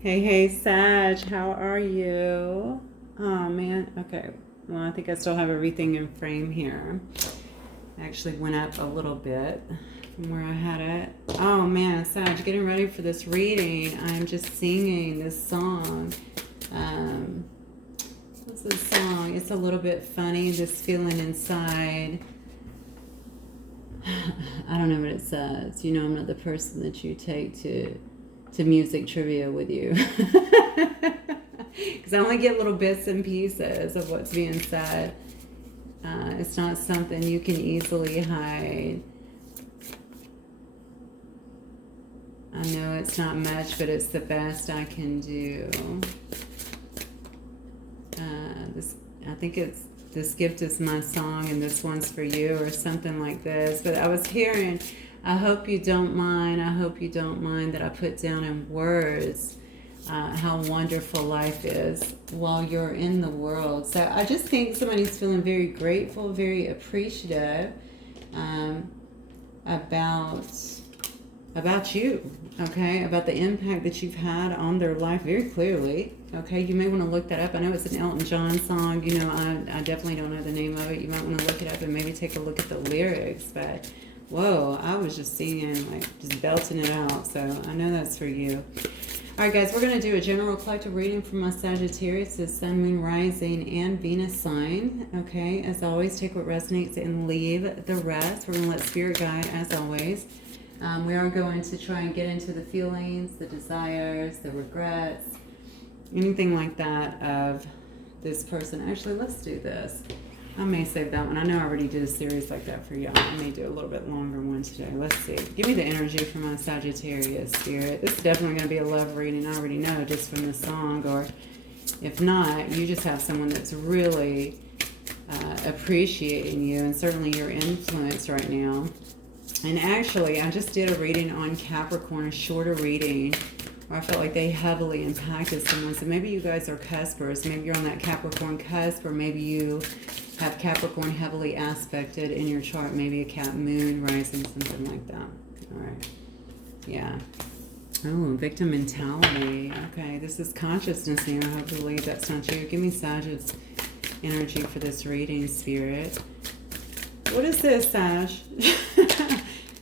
Hey, hey, Sag, how are you? Oh man, okay. Well, I think I still have everything in frame here. I actually went up a little bit from where I had it. Oh man, Sag, getting ready for this reading. I'm just singing this song. Um, what's this song? It's a little bit funny, this feeling inside. I don't know what it says. You know, I'm not the person that you take to music trivia with you. Because I only get little bits and pieces of what's being said. It's not something you can easily hide. I know it's not much, but it's the best I can do. This, I think it's this gift is my song and this one's for you or something like this. But I was hearing, I hope you don't mind. I hope you don't mind that I put down in words how wonderful life is while you're in the world. So I just think somebody's feeling very grateful, very appreciative um, about about you, okay, about the impact that you've had on their life very clearly. Okay, you may want to look that up. I know it's an Elton John song. You know, I definitely don't know the name of it. You might want to look it up and maybe take a look at the lyrics. But whoa, I was just singing, like just belting it out. So I know that's for you. All right, guys, we're going to do a general collective reading for my Sagittarius, the Sun, Moon, Rising, and Venus sign. Okay, as always, take what resonates and leave the rest. We're going to let Spirit guide, as always. We are going to try and get into the feelings, the desires, the regrets, anything like that of this person. Actually, let's do this. I may save that one. I know I already did a series like that for y'all. I may do a little bit longer one today. Let's see. Give me the energy from my Sagittarius spirit. This is definitely going to be a love reading. I already know just from the song. Or if not, you just have someone that's really appreciating you and certainly your influence right now. And actually, I just did a reading on Capricorn, a shorter reading, where I felt like they heavily impacted someone. So maybe you guys are cuspers. Maybe you're on that Capricorn cusp, or maybe you have Capricorn heavily aspected in your chart. Maybe a Cap Moon rising, something like that. All right. Yeah. Oh, victim mentality. Okay, this is consciousness here. Hopefully that's not you. Give me Sag's energy for this reading, Spirit. What is this, Sag?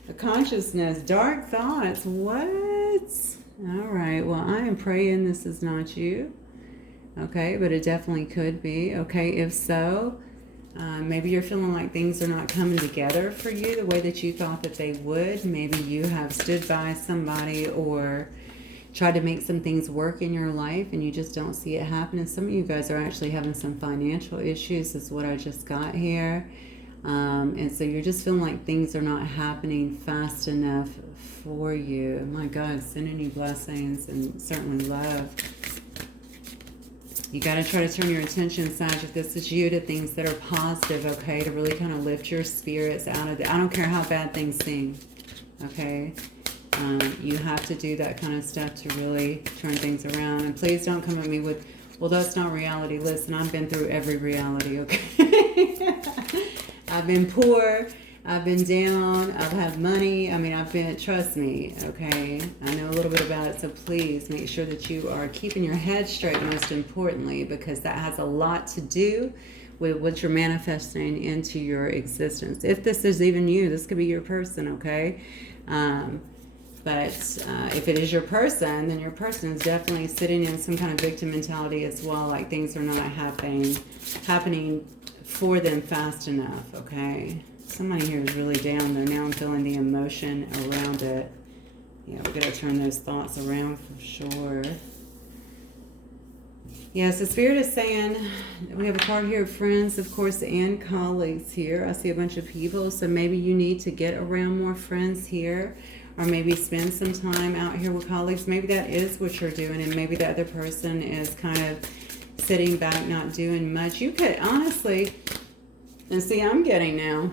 A consciousness, dark thoughts. What? All right. Well, I am praying this is not you. Okay, but it definitely could be. Okay, if so, maybe you're feeling like things are not coming together for you the way that you thought that they would. Maybe you have stood by somebody or tried to make some things work in your life and you just don't see it happening. Some of you guys are actually having some financial issues, is what I just got here. And so you're just feeling like things are not happening fast enough for you. My God, sending you blessings and certainly love. You got to try to turn your attention, Sag, if this is you, to things that are positive, okay? To really kind of lift your spirits out of it. I don't care how bad things seem, okay? You have to do that kind of stuff to really turn things around. And please don't come at me with, well, that's not reality. Listen, I've been through every reality, okay? I've been poor, I've been down, I've had money. I mean, I've been, trust me, okay? I know a little bit about it, so please make sure that you are keeping your head straight, most importantly, because that has a lot to do with what you're manifesting into your existence. If this is even you, this could be your person, okay? But if it is your person, then your person is definitely sitting in some kind of victim mentality as well, like things are not happening for them fast enough, okay? Somebody here is really down there. Now I'm feeling the emotion around it. Yeah, we're going to turn those thoughts around for sure. Yes, the Spirit is saying, we have a card here of friends, of course, and colleagues here. I see a bunch of people, so maybe you need to get around more friends here, or maybe spend some time out here with colleagues. Maybe that is what you're doing, and maybe the other person is kind of sitting back, not doing much. You could honestly, and see, I'm getting now,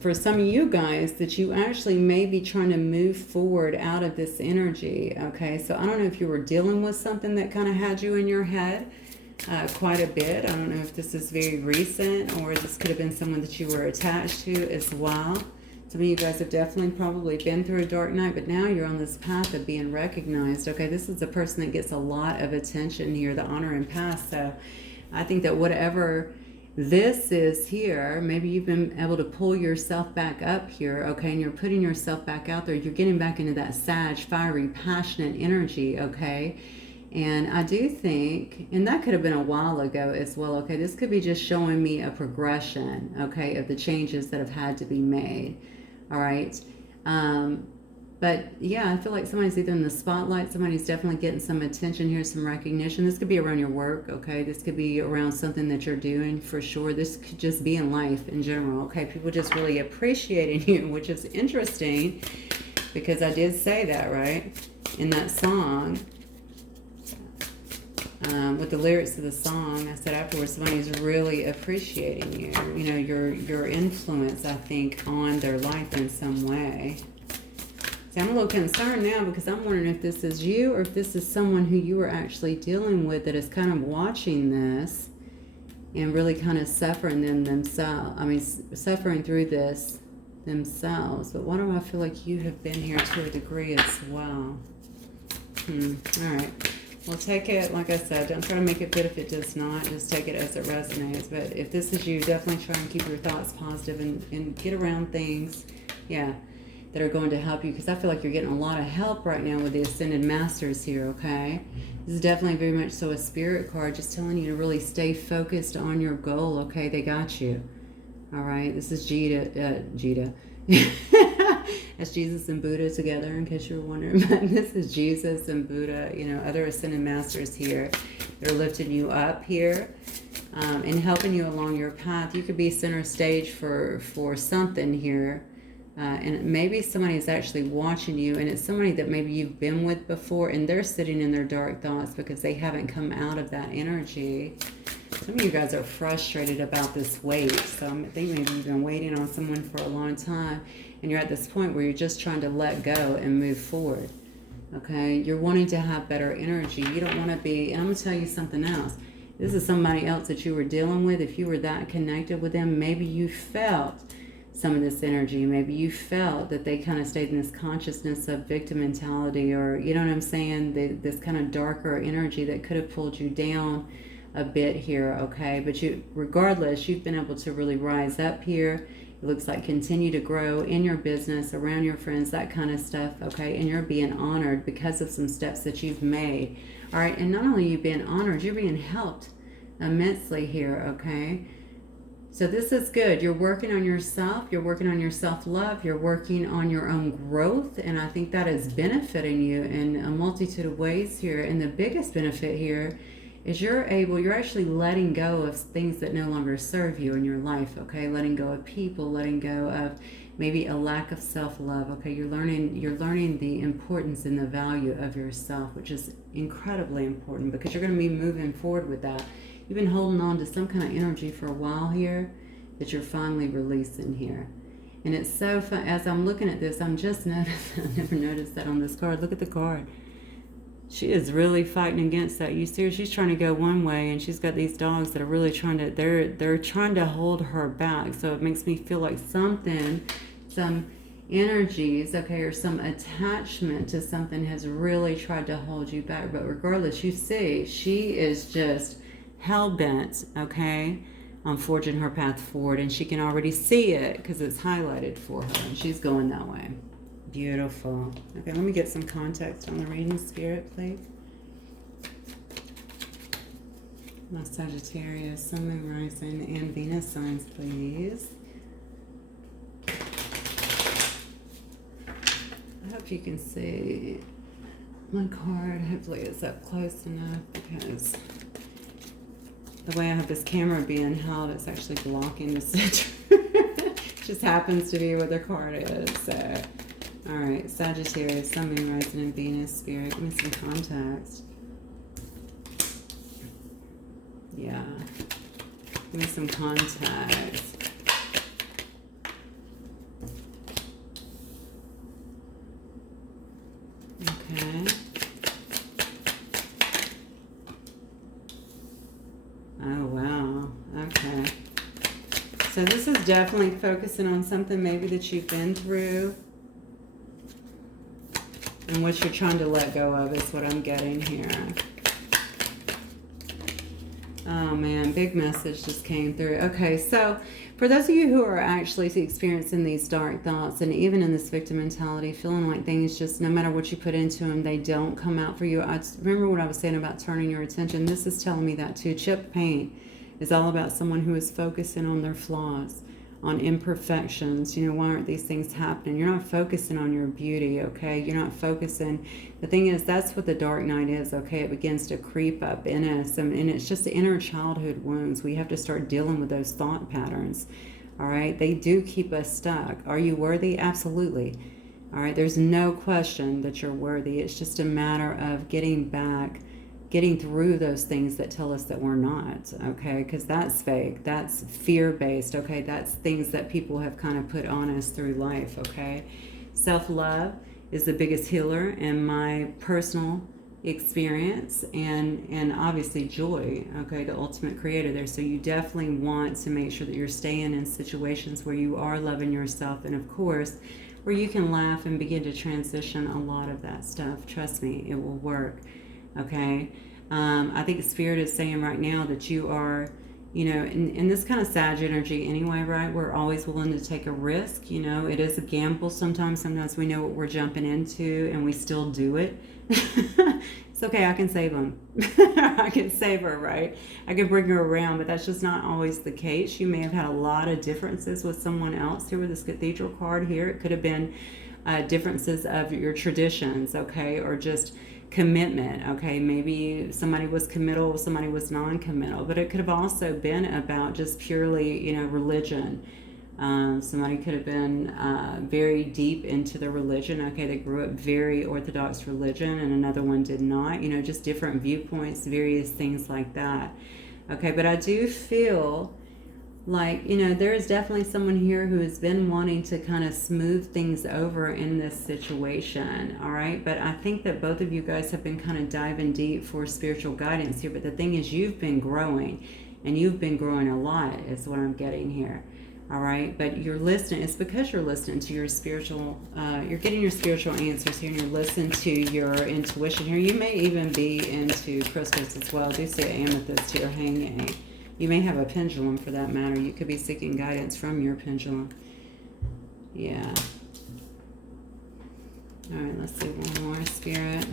for some of you guys, that you actually may be trying to move forward out of this energy, okay? So I don't know if you were dealing with something that kind of had you in your head quite a bit. I don't know if this is very recent or this could have been someone that you were attached to as well. Some of you guys have definitely probably been through a dark night, but now you're on this path of being recognized. Okay, this is a person that gets a lot of attention here, the honor and pass. So I think that whatever this is here, maybe you've been able to pull yourself back up here, okay, and you're putting yourself back out there. You're getting back into that Sag, fiery, passionate energy, okay? And I do think, and that could have been a while ago as well, okay? This could be just showing me a progression, okay, of the changes that have had to be made, all right? But yeah, I feel like somebody's either in the spotlight, somebody's definitely getting some attention here, some recognition. This could be around your work, okay? This could be around something that you're doing for sure. This could just be in life in general, okay? People just really appreciating you, which is interesting because I did say that, right? In that song, with the lyrics of the song, I said afterwards, somebody's really appreciating you. You know, your influence, I think, on their life in some way. See, I'm a little concerned now because I'm wondering if this is you or if this is someone who you are actually dealing with that is kind of watching this and really kind of suffering themselves. I mean, suffering through this themselves. But why do I feel like you have been here to a degree as well? All right. Well, take it, like I said, don't try to make it good if it does not. Just take it as it resonates. But if this is you, definitely try and keep your thoughts positive and get around things, yeah, that are going to help you. Because I feel like you're getting a lot of help right now with the Ascended Masters here, okay? This is definitely very much so a spirit card, just telling you to really stay focused on your goal, okay? They got you, all right? This is Jita. That's Jesus and Buddha together, in case you were wondering. But this is Jesus and Buddha, you know, other Ascended Masters here. They're lifting you up here and helping you along your path. You could be center stage for something here. And maybe somebody is actually watching you, and it's somebody that maybe you've been with before, and they're sitting in their dark thoughts because they haven't come out of that energy. Some of you guys are frustrated about this wait. So I think maybe you've been waiting on someone for a long time, and you're at this point where you're just trying to let go and move forward. Okay? You're wanting to have better energy. You don't want to be, and I'm going to tell you something else. This is somebody else that you were dealing with. If you were that connected with them, maybe you felt some of this energy. Maybe you felt that they kind of stayed in this consciousness of victim mentality, or, you know what I'm saying, this kind of darker energy that could have pulled you down a bit here, okay? But regardless, you've been able to really rise up here. It looks like continue to grow in your business, around your friends, that kind of stuff, okay? And you're being honored because of some steps that you've made, all right? And not only are you being honored, you're being helped immensely here, okay? So this is good. You're working on yourself. You're working on your self-love. You're working on your own growth. And I think that is benefiting you in a multitude of ways here. And the biggest benefit here is you're actually letting go of things that no longer serve you in your life, okay? Letting go of people, letting go of maybe a lack of self-love, okay? You're learning the importance and the value of yourself, which is incredibly important because you're going to be moving forward with that. You've been holding on to some kind of energy for a while here that you're finally releasing here. And it's so fun. As I'm looking at this, I'm just noticing, I never noticed that on this card. Look at the card. She is really fighting against that. You see her? She's trying to go one way, and she's got these dogs that are really trying to, they're trying to hold her back. So it makes me feel like some energies, okay, or some attachment to something has really tried to hold you back. But regardless, you see, she is just hell-bent, okay, on forging her path forward, and she can already see it because it's highlighted for her, and she's going that way. Beautiful. Okay, let me get some context on the reading, Spirit, please. My Sagittarius, Sun, Moon, Rising, and Venus signs, please. I hope you can see my card. Hopefully it's up close enough because the way I have this camera being held, it's actually blocking the center. Just happens to be where the card is. So, all right, Sagittarius, Sun, Moon, Rising, and Venus, Spirit. Give me some context. Yeah. Give me some context. Okay. Oh, wow. Okay. So this is definitely focusing on something maybe that you've been through. And what you're trying to let go of is what I'm getting here. Oh man, big message just came through. Okay, so for those of you who are actually experiencing these dark thoughts and even in this victim mentality, feeling like things just, no matter what you put into them, they don't come out for you. I remember what I was saying about turning your attention. This is telling me that too. Chip paint is all about someone who is focusing on their flaws, on imperfections. You know, why aren't these things happening? You're not focusing on your beauty, okay? You're not focusing. The thing is, that's what the dark night is, okay? It begins to creep up in us, and it's just the inner childhood wounds. We have to start dealing with those thought patterns, all right? They do keep us stuck. Are you worthy? Absolutely. All right, there's no question that you're worthy. It's just a matter of getting through those things that tell us that we're not, okay? Because that's fake. That's fear-based, okay? That's things that people have kind of put on us through life, okay? Self-love is the biggest healer in my personal experience, and obviously joy, okay? The ultimate creator there. So you definitely want to make sure that you're staying in situations where you are loving yourself, and of course, where you can laugh and begin to transition a lot of that stuff. Trust me, it will work. Okay, I think the Spirit is saying right now that you are, you know, in this kind of Sag energy anyway, right? We're always willing to take a risk. You know, it is a gamble sometimes. Sometimes we know what we're jumping into and we still do it. It's okay, I can save them. I can save her, right? I can bring her around, but that's just not always the case. You may have had a lot of differences with someone else here with this Cathedral card here. It could have been differences of your traditions, okay, or just commitment, okay? Maybe somebody was committal, somebody was non-committal, but it could have also been about just purely, you know, religion. Somebody could have been very deep into the religion, okay? They grew up very Orthodox religion and another one did not, you know, just different viewpoints, various things like that, okay? But I do feel like, you know, there is definitely someone here who has been wanting to kind of smooth things over in this situation, all right? But I think that both of you guys have been kind of diving deep for spiritual guidance here. But the thing is, you've been growing, and you've been growing a lot is what I'm getting here, all right? But you're listening. It's because you're listening to your spiritual, you're getting your spiritual answers here, and you're listening to your intuition here. You may even be into crystals as well. I do see an amethyst here hanging. You may have a pendulum for that matter. You could be seeking guidance from your pendulum. Yeah. All right, let's see one more, Spirit.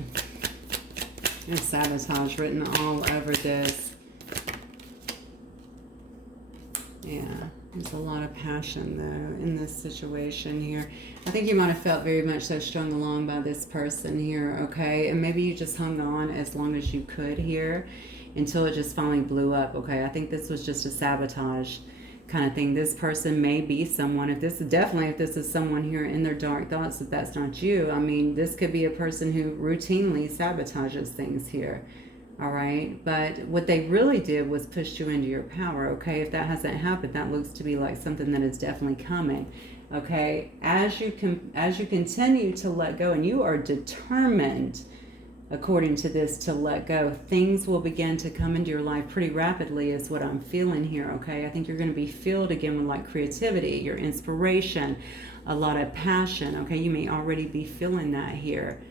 There's sabotage written all over this. Yeah, there's a lot of passion, though, in this situation here. I think you might have felt very much so strung along by this person here, okay? And maybe you just hung on as long as you could here, until it just finally blew up, okay? I think this was just a sabotage kind of thing. This person may be someone, if this is someone here in their dark thoughts, if that's not you, I mean, this could be a person who routinely sabotages things here, all right? But what they really did was push you into your power, okay? If that hasn't happened, that looks to be like something that is definitely coming, okay? As you continue to let go, and you are determined, according to this, to let go, things will begin to come into your life pretty rapidly is what I'm feeling here, okay? I think you're going to be filled again with like creativity, your inspiration, a lot of passion, okay? You may already be feeling that here,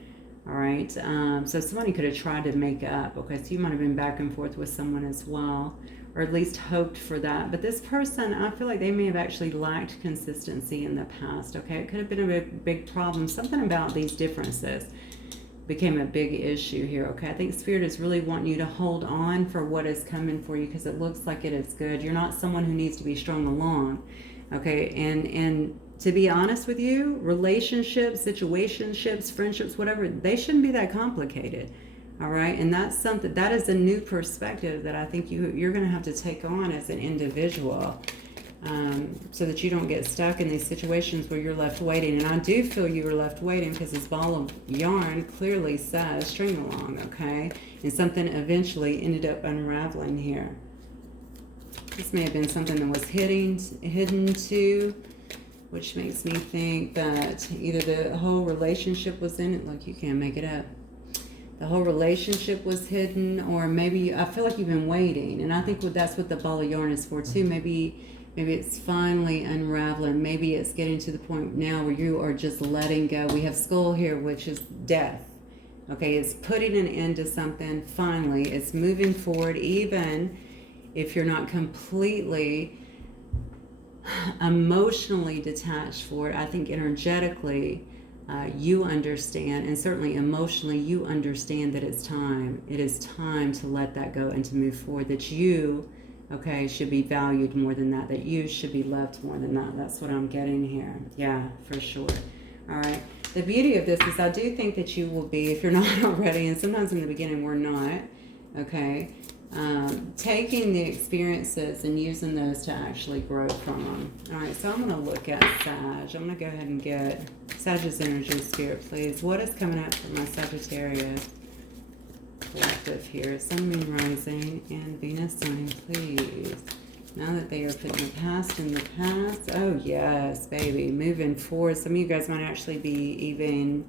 all right? So somebody could have tried to make up, okay? So you might have been back and forth with someone as well, or at least hoped for that. But this person, I feel like they may have actually lacked consistency in the past, okay? It could have been a big problem. Something about these differences became a big issue here, okay? I think Spirit is really wanting you to hold on for what is coming for you, because it looks like it is good. You're not someone who needs to be strung along, okay? And to be honest with you, relationships, situationships, friendships, whatever, they shouldn't be that complicated, all right? And that's something, that is a new perspective that I think you're going to have to take on as an individual, so that you don't get stuck in these situations where you're left waiting. And I do feel you were left waiting, because this ball of yarn clearly says string along, okay? And something eventually ended up unraveling here. This may have been something that was hidden too, which makes me think that either the whole relationship was in it, like you can't make it up. The whole relationship was hidden, or maybe I feel like you've been waiting. And I think that's what the ball of yarn is for too. Maybe Maybe it's finally unraveling. Maybe it's getting to the point now where you are just letting go. We have skull here, which is death. Okay, it's putting an end to something finally. It's moving forward, even if you're not completely emotionally detached for it. I think energetically, you understand, and certainly emotionally, you understand that it's time. It is time to let that go and to move forward. That you, okay, should be valued more than that. That you should be loved more than that. That's what I'm getting here. Yeah, for sure. All right. The beauty of this is I do think that you will be, if you're not already, and sometimes in the beginning we're not, okay, taking the experiences and using those to actually grow from them. All right, so I'm going to look at Sag. I'm going to go ahead and get Sag's energy, Spirit, please. What is coming up for my Sagittarius collective here? Sun, Moon, Rising, and Venus sign, please. Now that they are putting the past in the past. Oh, yes, baby. Moving forward. Some of you guys might actually be even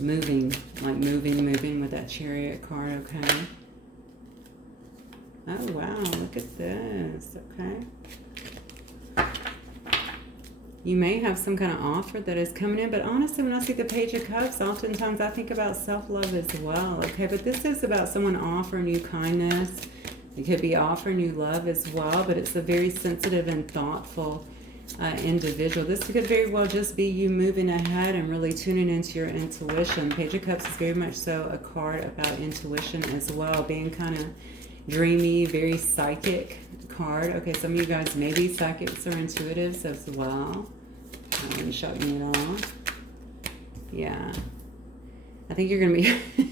moving, like moving with that Chariot card, okay? Oh, wow. Look at this, okay? You may have some kind of offer that is coming in, but honestly, when I see the Page of Cups, oftentimes I think about self-love as well, okay? But this is about someone offering you kindness. It could be offering you love as well, but it's a very sensitive and thoughtful individual. This could very well just be you moving ahead and really tuning into your intuition. Page of Cups is very much so a card about intuition as well, being kind of dreamy, very psychic card. Okay, some of you guys may be psychics or intuitives as well. I'm shutting it off. Yeah. I think you're going to be...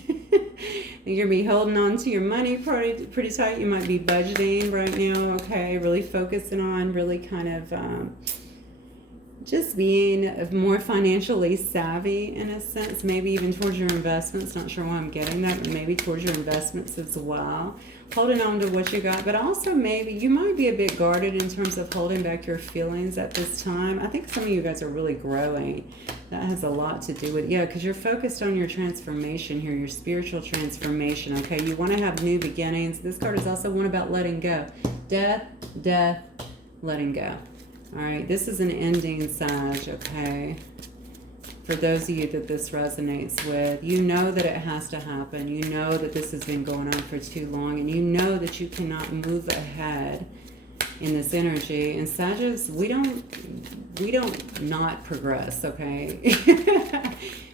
You're going to be holding on to your money pretty tight. You might be budgeting right now, okay? Really focusing on really kind of just being more financially savvy in a sense. Maybe even towards your investments. Not sure why I'm getting that, but maybe towards your investments as well. Holding on to what you got. But also maybe you might be a bit guarded in terms of holding back your feelings at this time. I think some of you guys are really growing. That has a lot to do with, yeah, because you're focused on your transformation here, your spiritual transformation, okay? You want to have new beginnings. This card is also one about letting go. Death, letting go. All right, this is an ending, Sag, okay? For those of you that this resonates with, you know that it has to happen. You know that this has been going on for too long, and you know that you cannot move ahead in this energy. And Sagittarius, we don't not progress, okay?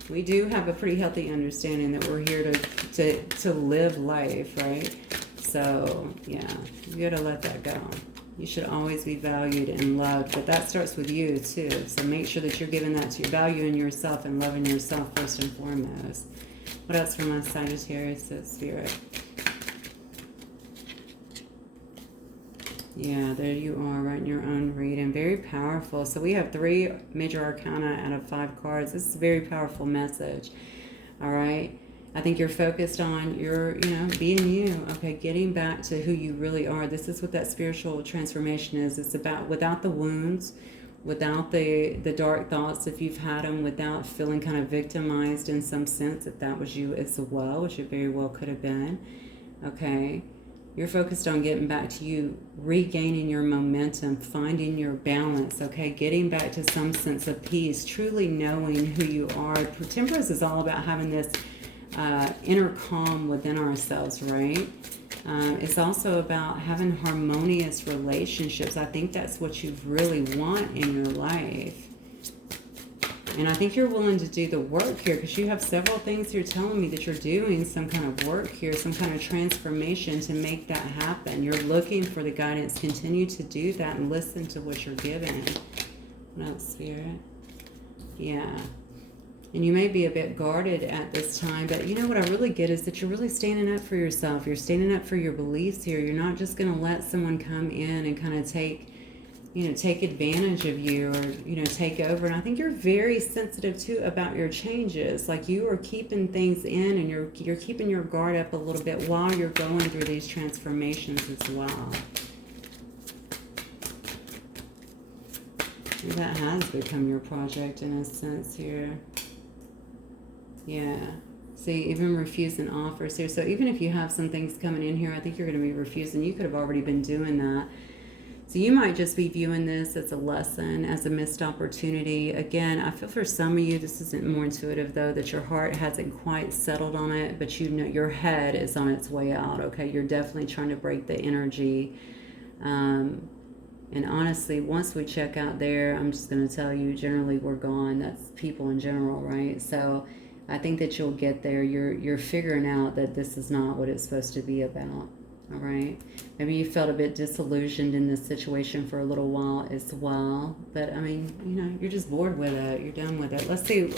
We do have a pretty healthy understanding that we're here to live life, right? So yeah, you gotta let that go. You should always be valued and loved, but that starts with you too. So make sure that you're giving that to your value in yourself and loving yourself first and foremost. What else from my Sagittarius Spirit? Yeah, there you are, right in your own reading. Very powerful. So we have 3 major arcana out of 5 cards. This is a very powerful message. All right. I think you're focused on your, being you. Okay, getting back to who you really are. This is what that spiritual transformation is. It's about without the wounds, without the dark thoughts if you've had them, without feeling kind of victimized in some sense, if that was you as well, which it very well could have been. Okay. You're focused on getting back to you, regaining your momentum, finding your balance, okay? Getting back to some sense of peace, truly knowing who you are. Temperance is all about having this inner calm within ourselves, right? It's also about having harmonious relationships. I think that's what you really want in your life. And I think you're willing to do the work here because you have several things you're telling me that you're doing some kind of work here, some kind of transformation to make that happen. You're looking for the guidance. Continue to do that and listen to what you're given. What else, Spirit? Yeah. And you may be a bit guarded at this time, but you know what I really get is that you're really standing up for yourself. You're standing up for your beliefs here. You're not just going to let someone come in and kind of take advantage of you or, take over. And I think you're very sensitive too about your changes. Like you are keeping things in and you're keeping your guard up a little bit while you're going through these transformations as well. And that has become your project in a sense here. Yeah. See, even refusing offers here. So even if you have some things coming in here, I think you're going to be refusing. You could have already been doing that. So you might just be viewing this as a lesson, as a missed opportunity. Again, I feel for some of you, this isn't more intuitive though, that your heart hasn't quite settled on it, but you know your head is on its way out, okay? You're definitely trying to break the energy. And honestly, once we check out there, I'm just going to tell you, generally we're gone. That's people in general, right? So I think that you'll get there. You're figuring out that this is not what it's supposed to be about. All right. Maybe you felt a bit disillusioned in this situation for a little while as well. But I mean, you know, you're just bored with it. You're done with it. Let's see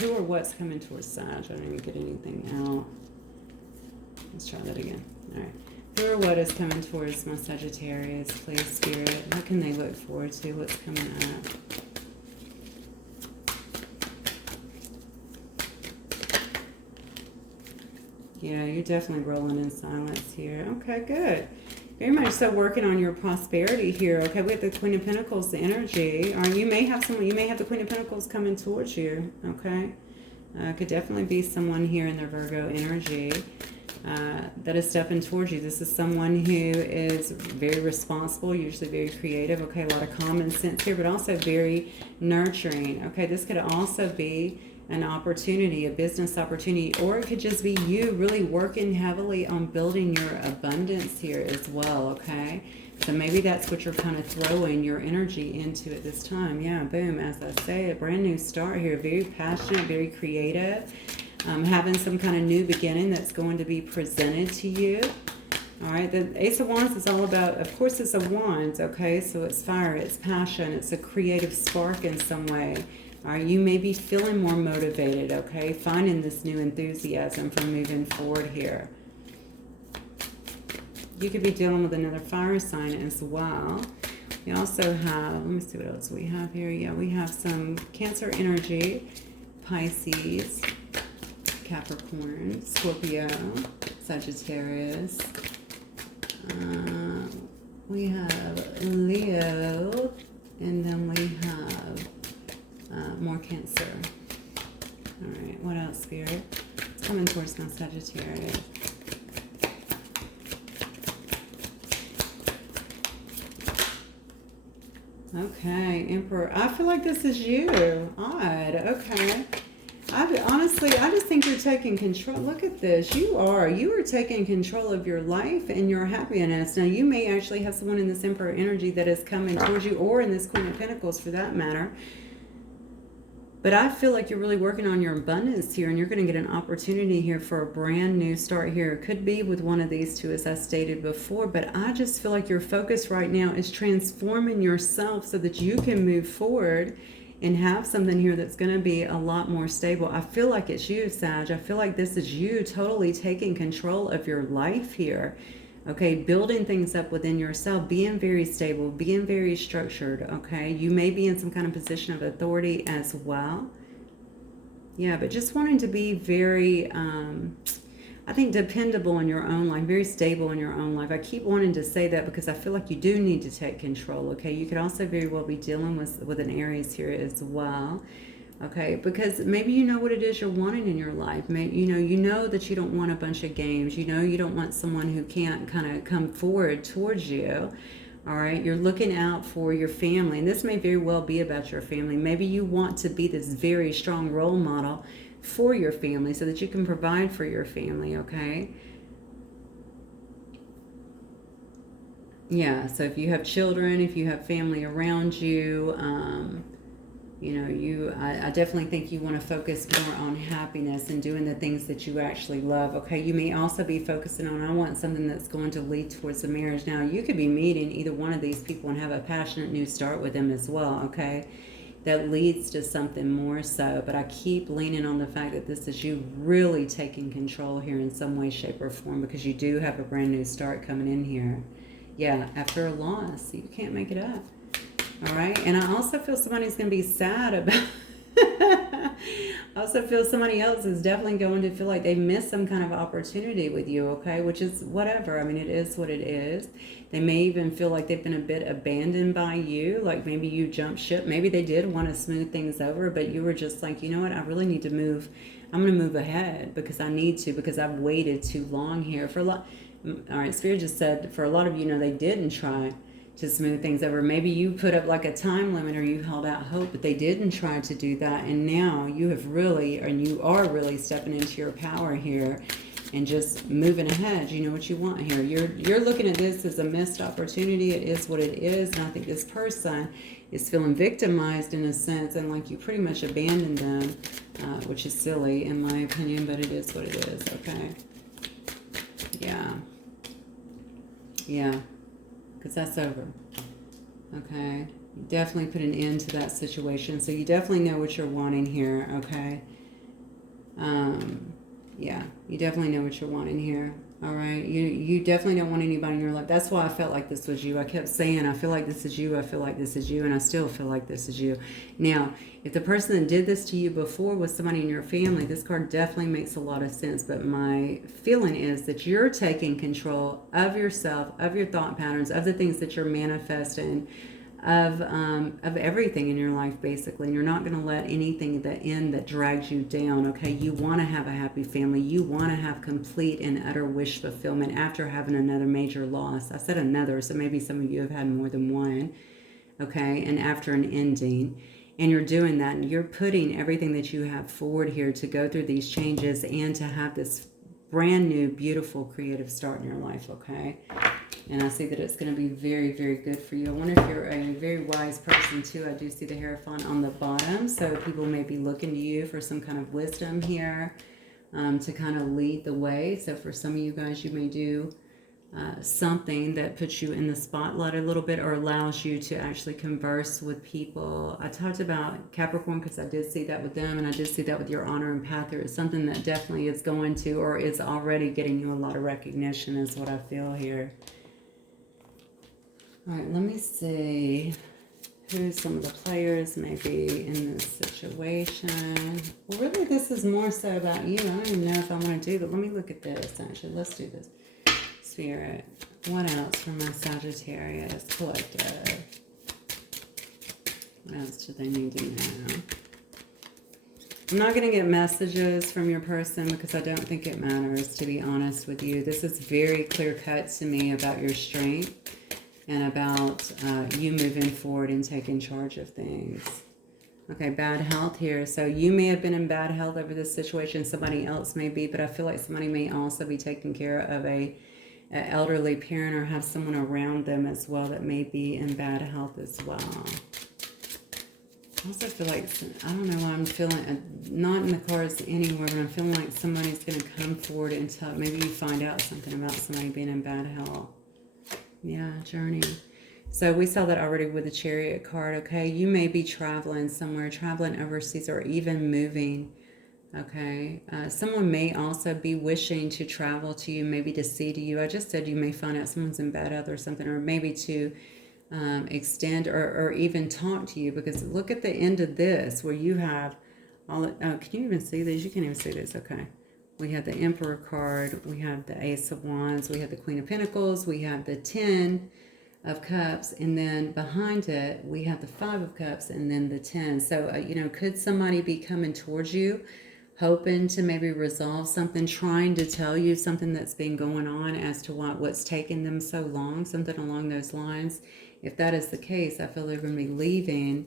who or what's coming towards Sag. I didn't even get anything out. Let's try that again. All right. Who or what is coming towards my Sagittarius? Please, Spirit. What can they look forward to? What's coming up? Yeah, you're definitely rolling in silence here. Okay, good. Very much so working on your prosperity here. Okay, we have the Queen of Pentacles, the energy. Or you may have someone, you may have the Queen of Pentacles coming towards you. Okay. Could definitely be someone here in their Virgo energy that is stepping towards you. This is someone who is very responsible, usually very creative. Okay, a lot of common sense here, but also very nurturing. Okay, this could also be an opportunity, a business opportunity, or it could just be you really working heavily on building your abundance here as well, okay? So maybe that's what you're kind of throwing your energy into at this time. Yeah, boom, as I say, a brand new start here, very passionate, very creative, having some kind of new beginning that's going to be presented to you. All right, the Ace of Wands is all about, of course, it's a wand, okay? So it's fire, it's passion, it's a creative spark in some way. All right, you may be feeling more motivated, okay? Finding this new enthusiasm for moving forward here. You could be dealing with another fire sign as well. We also have, let me see what else we have here. Yeah, we have some Cancer energy, Pisces, Capricorn, Scorpio, Sagittarius. We have Leo, and then we have more Cancer. All right, what else, Spirit? It's coming towards my Sagittarius. Okay, Emperor. I feel like this is you. Odd. Okay. Honestly, I just think you're taking control. Look at this. You are taking control of your life and your happiness. Now, you may actually have someone in this Emperor energy that is coming towards you, or in this Queen of Pentacles for that matter. But I feel like you're really working on your abundance here, and you're going to get an opportunity here for a brand new start here. It could be with one of these two, as I stated before, but I just feel like your focus right now is transforming yourself so that you can move forward and have something here that's going to be a lot more stable. I feel like it's you, Sag. I feel like this is you totally taking control of your life here. Okay, building things up within yourself, being very stable, being very structured, okay? You may be in some kind of position of authority as well. Yeah, but just wanting to be very, I think, dependable in your own life, very stable in your own life. I keep wanting to say that because I feel like you do need to take control, okay? You could also very well be dealing with an Aries here as well. Okay, because maybe you know what it is you're wanting in your life. Maybe you know that you don't want a bunch of games. You know you don't want someone who can't kind of come forward towards you. All right, you're looking out for your family, and this may very well be about your family. Maybe you want to be this very strong role model for your family so that you can provide for your family, okay? Yeah, so if you have children, if you have family around you, I definitely think you want to focus more on happiness and doing the things that you actually love. Okay, you may also be focusing on, I want something that's going to lead towards a marriage. Now, you could be meeting either one of these people and have a passionate new start with them as well, okay? That leads to something more so. But I keep leaning on the fact that this is you really taking control here in some way, shape, or form, because you do have a brand new start coming in here. Yeah, after a loss, you can't make it up. All right, and I also feel somebody's going to be sad about I also feel somebody else is definitely going to feel like they missed some kind of opportunity with you, okay? Which is whatever. I mean, it is what it is. They may even feel like they've been a bit abandoned by you, like maybe you jumped ship. Maybe they did want to smooth things over, but you were just like, you know what, I really need to move I'm going to move ahead because I need to, because I've waited too long here. For a lot, all right, Spirit just said, for a lot of you, they didn't try to smooth things over. Maybe you put up like a time limit or you held out hope, but they didn't try to do that. And now you have really, and you are really stepping into your power here and just moving ahead. You know what you want here. You're looking at this as a missed opportunity. It is what it is. And I think this person is feeling victimized in a sense, and like you pretty much abandoned them, which is silly in my opinion, but it is what it is. Okay. Yeah, because that's over. Okay, you definitely put an end to that situation, so you definitely know what you're wanting here. Okay. Yeah, you definitely know what you're wanting here. All right, you definitely don't want anybody in your life. That's why I felt like this was you. I kept saying, I feel like this is you, I feel like this is you, and I still feel like this is you. Now, if the person that did this to you before was somebody in your family, this card definitely makes a lot of sense, but my feeling is that you're taking control of yourself, of your thought patterns, of the things that you're manifesting, of everything in your life, basically. And you're not going to let anything that drags you down. Okay, you want to have a happy family. You want to have complete and utter wish fulfillment after having another major loss. I said another, so maybe some of you have had more than one. Okay, and after an ending, and you're doing that, and you're putting everything that you have forward here to go through these changes and to have this brand new, beautiful, creative start in your life. Okay. And I see that it's going to be very, very good for you. I wonder if you're a very wise person, too. I do see the Hierophant on the bottom. So people may be looking to you for some kind of wisdom here to kind of lead the way. So for some of you guys, you may do something that puts you in the spotlight a little bit or allows you to actually converse with people. I talked about Capricorn because I did see that with them, and I did see that with your honor and path here. It's something that definitely is going to, or is already getting you a lot of recognition is what I feel here. All right, let me see who some of the players may be in this situation. Well, really, this is more so about you. I don't even know if I want to do, but let me look at this, actually. Let's do this. Spirit, what else from my Sagittarius collective? What else do they need to know? I'm not going to get messages from your person because I don't think it matters, to be honest with you. This is very clear cut to me about your strength and about you moving forward and taking charge of things. Okay, bad health here. So you may have been in bad health over this situation. Somebody else may be, but I feel like somebody may also be taking care of an elderly parent or have someone around them as well that may be in bad health as well. I also feel like, I don't know why I'm feeling, not in the cards anywhere, but I'm feeling like somebody's going to come forward and tell, maybe you find out something about somebody being in bad health. Yeah, journey. So we saw that already with the Chariot card, okay? You may be traveling somewhere, traveling overseas, or even moving, okay? Someone may also be wishing to travel to you, maybe to see to you. I just said you may find out someone's in bad health or something, or maybe to extend or even talk to you, because look at the end of this where you have all, can you even see these? You can't even see this, okay? We have the Emperor card, we have the Ace of Wands, we have the Queen of Pentacles, we have the 10 of Cups, and then behind it, we have the 5 of Cups, and then the 10. So, could somebody be coming towards you, hoping to maybe resolve something, trying to tell you something that's been going on as to what's taken them so long, something along those lines? If that is the case, I feel they're going to be leaving,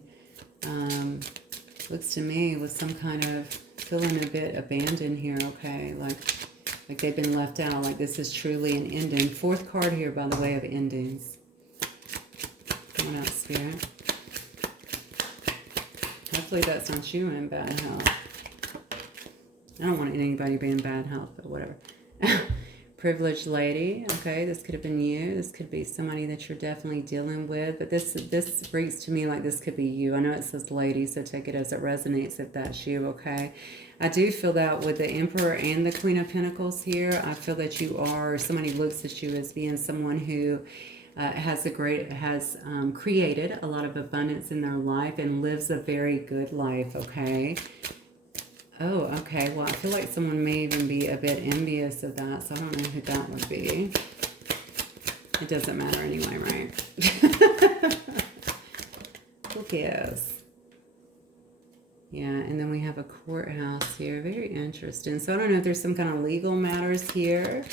looks to me, with some kind of feeling a bit abandoned here, okay? Like they've been left out, like this is truly an ending. 4th card here, by the way, of endings. Come on out, Spirit. Hopefully that's not you in bad health. I don't want anybody being in bad health, but whatever. Privileged lady, okay, this could have been you. This could be somebody that you're definitely dealing with, but this reads to me like this could be you. I know it says lady, so take it as it resonates if that's you, okay? I do feel that with the Emperor and the Queen of Pentacles here, I feel that you are, somebody looks at you as being someone who has created a lot of abundance in their life and lives a very good life, okay? Oh, okay. Well, I feel like someone may even be a bit envious of that, so I don't know who that would be. It doesn't matter anyway, right? Who cares? Yeah, and then we have a courthouse here. Very interesting. So I don't know if there's some kind of legal matters here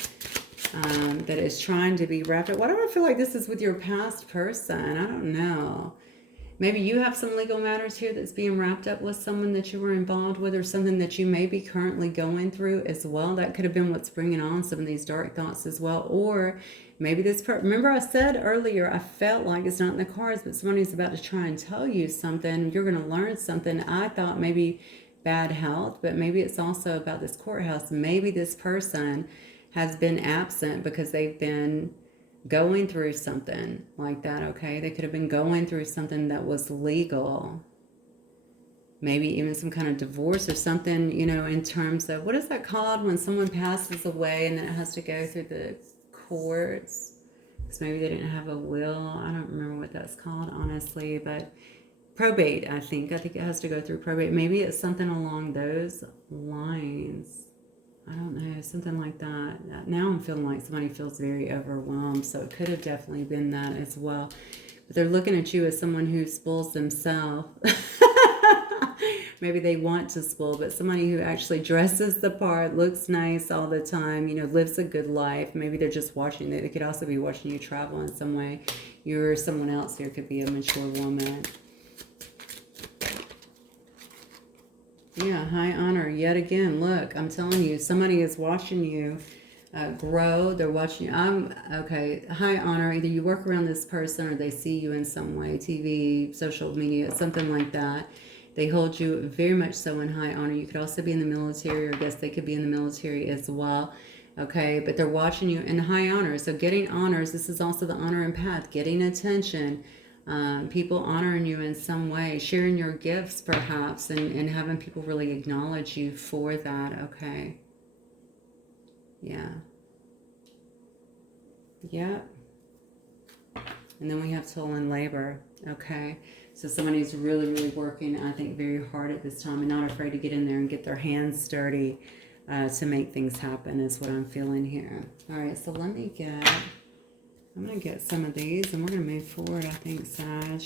that is trying to be wrapped up. Why do I feel like this is with your past person? I don't know. Maybe you have some legal matters here that's being wrapped up with someone that you were involved with, or something that you may be currently going through as well. That could have been what's bringing on some of these dark thoughts as well. Or maybe remember I said earlier, I felt like it's not in the cards, but somebody's about to try and tell you something. You're going to learn something. I thought maybe bad health, but maybe it's also about this courthouse. Maybe this person has been absent because they've been going through something like that, okay? They could have been going through something that was legal. Maybe even some kind of divorce or something, you know, in terms of, what is that called when someone passes away and then it has to go through the courts? Because maybe they didn't have a will. I don't remember what that's called, honestly, but probate, I think. I think it has to go through probate. Maybe it's something along those lines. I don't know, something like that. Now I'm feeling like somebody feels very overwhelmed, so it could have definitely been that as well. But they're looking at you as someone who spoils themselves. Maybe they want to spoil, but somebody who actually dresses the part, looks nice all the time, you know, lives a good life. Maybe they're just watching. They could also be watching you travel in some way. You or someone else here could be a mature woman. Yeah, high honor. Yet again, look, I'm telling you, somebody is watching you grow. They're watching you. Okay, high honor. Either you work around this person or they see you in some way, TV, social media, something like that. They hold you very much so in high honor. You could also be in the military, or I guess they could be in the military as well. Okay, but they're watching you in high honor. So getting honors, this is also the honor and path, getting attention. People honoring you in some way, sharing your gifts perhaps, and having people really acknowledge you for that, okay? Yeah. Yep. And then we have toil and labor, okay? So somebody's really, really working, I think, very hard at this time and not afraid to get in there and get their hands dirty to make things happen is what I'm feeling here. All right, so let me get... I'm going to get some of these and we're going to move forward, I think, Sag.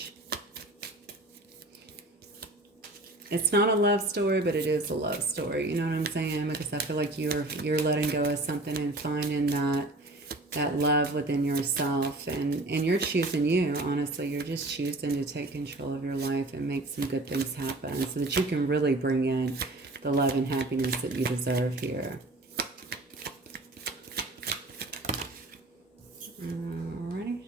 It's not a love story, but it is a love story. You know what I'm saying? Because I feel like you're letting go of something and finding that love within yourself. And you're choosing you, honestly. You're just choosing to take control of your life and make some good things happen so that you can really bring in the love and happiness that you deserve here. Alrighty.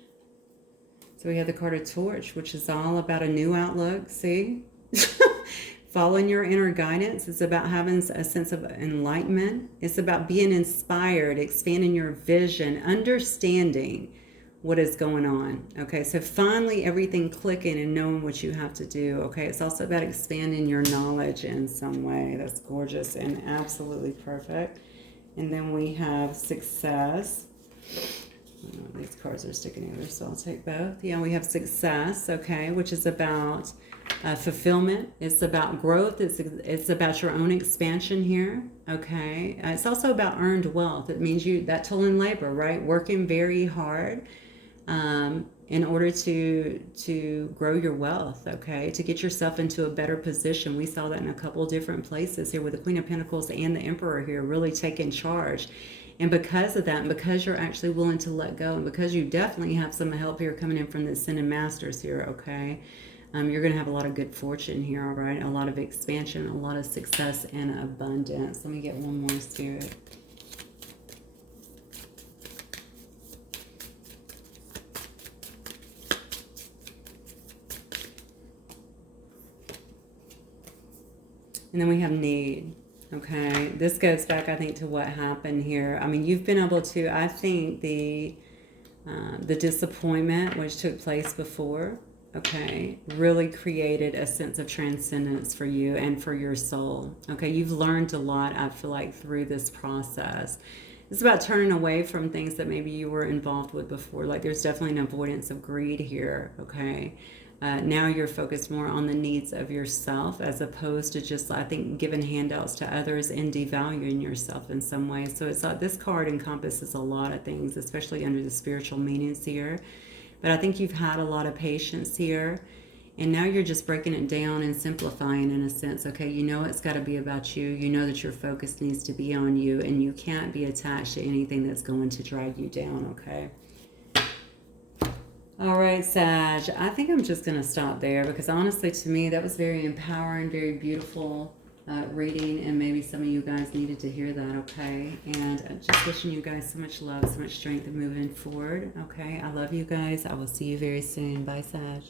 So we have the card of Torch, which is all about a new outlook. See? Following your inner guidance. It's about having a sense of enlightenment. It's about being inspired, expanding your vision, understanding what is going on. Okay, so finally everything clicking and knowing what you have to do. Okay, it's also about expanding your knowledge in some way. That's gorgeous and absolutely perfect. And then we have success. These cards are sticking together, so I'll take both. Yeah, we have success, okay, which is about fulfillment. It's about growth. It's about your own expansion here, okay. It's also about earned wealth. It means that toil and labor, right? Working very hard in order to grow your wealth, okay, to get yourself into a better position. We saw that in a couple of different places here with the Queen of Pentacles and the Emperor here really taking charge. And because of that, and because you're actually willing to let go, and because you definitely have some help here coming in from the Ascended Masters here, okay, you're going to have a lot of good fortune here, all right? A lot of expansion, a lot of success, and abundance. Let me get one more, Spirit. And then we have need. Okay, this goes back, I think, to what happened here. I mean, you've been able to, I think, the disappointment which took place before, okay, really created a sense of transcendence for you and for your soul. Okay, you've learned a lot, I feel like, through this process. It's about turning away from things that maybe you were involved with before. Like, there's definitely an avoidance of greed here, okay? Now you're focused more on the needs of yourself as opposed to just, I think, giving handouts to others and devaluing yourself in some way. So it's like this card encompasses a lot of things, especially under the spiritual meanings here. But I think you've had a lot of patience here. And now you're just breaking it down and simplifying in a sense. Okay, you know it's got to be about you. You know that your focus needs to be on you, and you can't be attached to anything that's going to drag you down, okay? All right, Sag, I think I'm just going to stop there because honestly, to me, that was very empowering, very beautiful reading, and maybe some of you guys needed to hear that, okay? And just wishing you guys so much love, so much strength moving forward, okay? I love you guys. I will see you very soon. Bye, Sag.